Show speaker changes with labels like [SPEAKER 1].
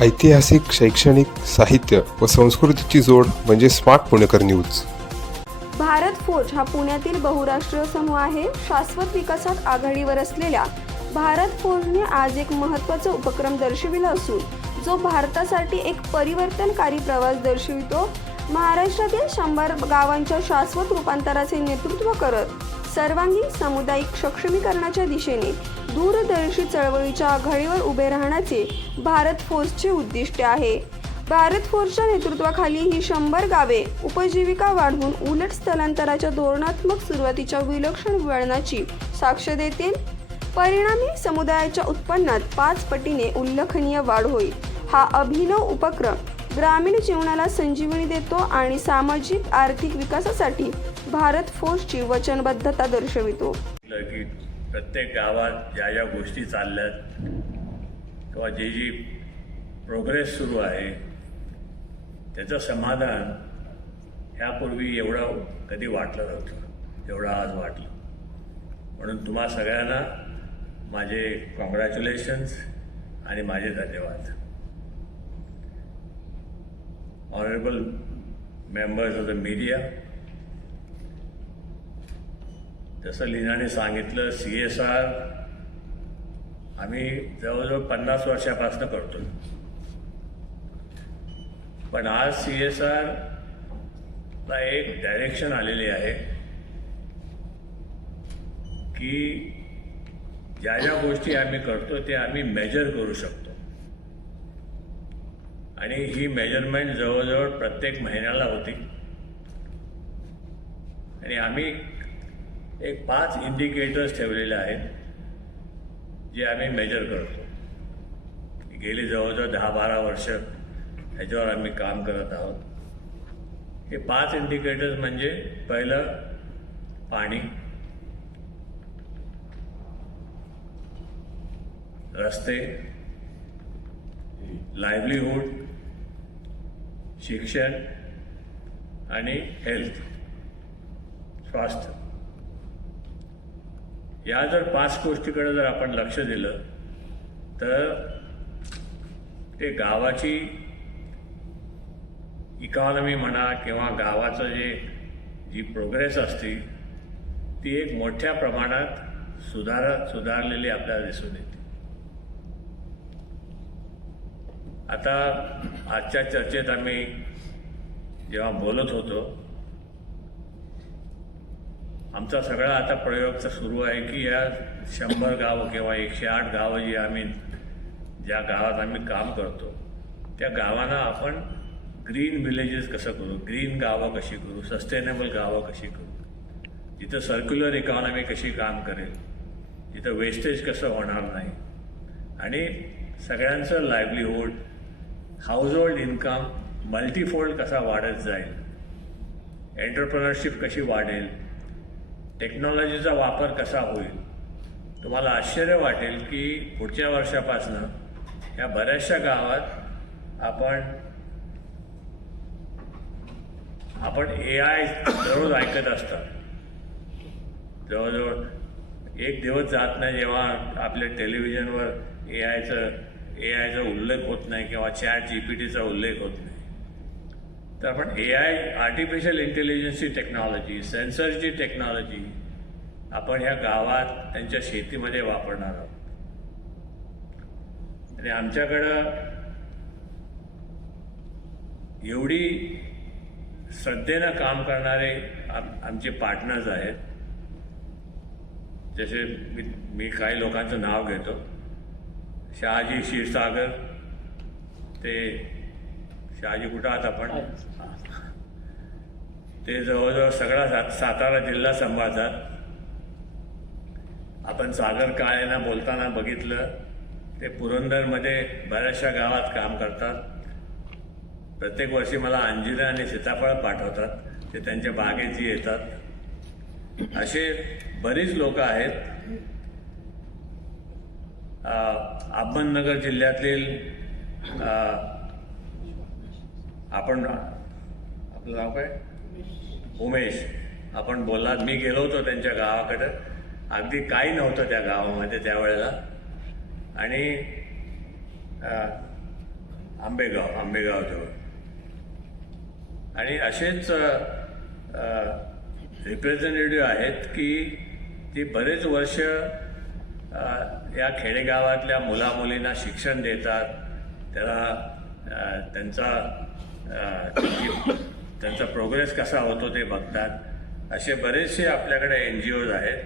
[SPEAKER 1] ऐतिहासिक शैक्षणिक साहित्य व संस्कृतीची जोड म्हणजे smart Punekar news.
[SPEAKER 2] Bharat forge हा पुण्यातील बहुराष्ट्रीय समूह आहे. शाश्वत विकासात आघाडीवर असलेल्या भारत फोर्जने आज एक महत्त्वाचा उपक्रम दर्शविला असून जो भारतासाठी एक परिवर्तनकारी प्रवास दर्शवितो. महाराष्ट्रातील शंभर गावांच्या शाश्वत रूपांतराचे नेतृत्व करत सर्वांगीण सामुदायिक सक्षमीकरणाच्या दिशेने दूरदर्शी चळवळीच्या आघाडीवर उभे राहण्याचे भारत फोर्सचे उद्दिष्ट आहे. भारत फोर्सच्या नेतृत्वाखाली ही शंभर गावे उपजीविका वाढवून उलट स्थलांतराच्या धोरणात्मक सुरुवातीच्या विलक्षण वळणाची साक्ष देतील. परिणामी समुदायाच्या उत्पन्नात पाच पटीने उल्लेखनीय वाढ होईल. हा अभिनव उपक्रम ग्रामीण जीवनाला संजीवनी देतो आणि सामाजिक आर्थिक विकासासाठी भारत फोर्सची वचनबद्धता दर्शवितो.
[SPEAKER 3] की प्रत्येक गावात ज्या ज्या गोष्टी चालल्यात किंवा जी जी प्रोग्रेस सुरू आहे त्याचं समाधान ह्यापूर्वी एवढं कधी वाटलं नव्हतं एवढं आज वाटलं. म्हणून तुम्हा सगळ्यांना माझे कॉंग्रॅच्युलेशन्स आणि माझे धन्यवाद. Honourable members of the media जसं लीनाने सांगितलं सी एस आर आम्ही जवळजवळ पन्नास वर्षापासून करतो पण आज सी एस आरला एक डायरेक्शन आलेली आहे की ज्या ज्या गोष्टी आम्ही करतो ते आम्ही मेजर करू शकतो. आणि ही मेजरमेंट जवळजवळ प्रत्येक महिन्याला होती. आणि आम्ही एक पाच इंडिकेटर्स ठेवलेले आहेत जे आम्ही मेजर करतो. गेली जवळजवळ दहा बारा वर्ष ह्याच्यावर आम्ही काम करत आहोत. हे पाच इंडिकेटर्स म्हणजे पहिलं पाणी रस्ते लाईव्हलीहूड शिक्षण आणि हेल्थ स्वास्थ्य. या जर पाच गोष्टीकडे जर आपण लक्ष दिलं तर ते गावाची इकॉनॉमी म्हणा किंवा गावाचं जे जी प्रोग्रेस असते ती एक मोठ्या प्रमाणात सुधार सुधारलेली आपल्याला दिसून येते. आता आजच्या चर्चेत आम्ही जेव्हा बोलत होतो आमचा सगळा आता प्रयोग तर सुरू आहे की या शंभर गावं किंवा एकशे आठ गावं जी आम्ही ज्या गावात आम्ही काम करतो त्या गावांना आपण ग्रीन विलेजेस कसं करू? ग्रीन गावं कशी करू? सस्टेनेबल गावं कशी करू? जिथं सर्क्युलर इकॉनॉमी कशी काम करेल? जिथं वेस्टेज कसं होणार नाही? आणि सगळ्यांचं लाईव्हलीहूड हाऊसहोल्ड इन्कम मल्टीफोल्ड कसा वाढत जाईल? एंटरप्रिनरशिप कशी वाढेल? टेक्नॉलॉजीचा वापर कसा होईल? तुम्हाला आश्चर्य वाटेल की पुढच्या वर्षापासनं ह्या बऱ्याचशा गावात आपण आपण ए आय दररोज ऐकत असतात. जवळजवळ एक दिवस जात नाही जेव्हा आपल्या टेलिव्हिजनवर ए आयचं ए आयचा उल्लेख होत नाही किंवा चॅट जी पी टीचा उल्लेख होत नाही. तर आपण ए आय आर्टिफिशियल इंटेलिजन्सची टेक्नॉलॉजी सेन्सरची टेक्नॉलॉजी आपण ह्या गावात त्यांच्या शेतीमध्ये वापरणार आहोत. आणि आमच्याकडं एवढी श्रद्धेनं काम करणारे आम आमचे पार्टनर्स आहेत. जसे मी मी काही लोकांचं नाव घेतो. शहाजी क्षीरसागर ते शहाजी कुठं आहात आपण? ते जवळजवळ सगळा सात सातारा जिल्हा सांभाळतात आपण सागर काळेंना बोलताना बघितलं ते पुरंदरमध्ये बऱ्याचशा गावात काम करतात. प्रत्येक वर्षी मला अंजिरं आणि सीताफळ पाठवतात ते त्यांच्या बागेची येतात. असे बरीच लोक आहेत. अहमदनगर जिल्ह्यातील आपण आपलं नाव काय? उमेश. आपण बोललात मी गेलो होतो त्यांच्या गावाकडं. अगदी काही नव्हतं त्या गावामध्ये त्यावेळेला. आणि आंबेगाव आंबेगाव जवळ. आणि असेच रिप्रेझेंटेटिव्ह आहेत की ती बरेच वर्ष या खेडेगावातल्या मुलामुलींना शिक्षण देतात. त्याला त्यांचा त्यांचा प्रोग्रेस कसा होतो ते बघतात. असे बरेचसे आपल्याकडे एन जी ओज आहेत.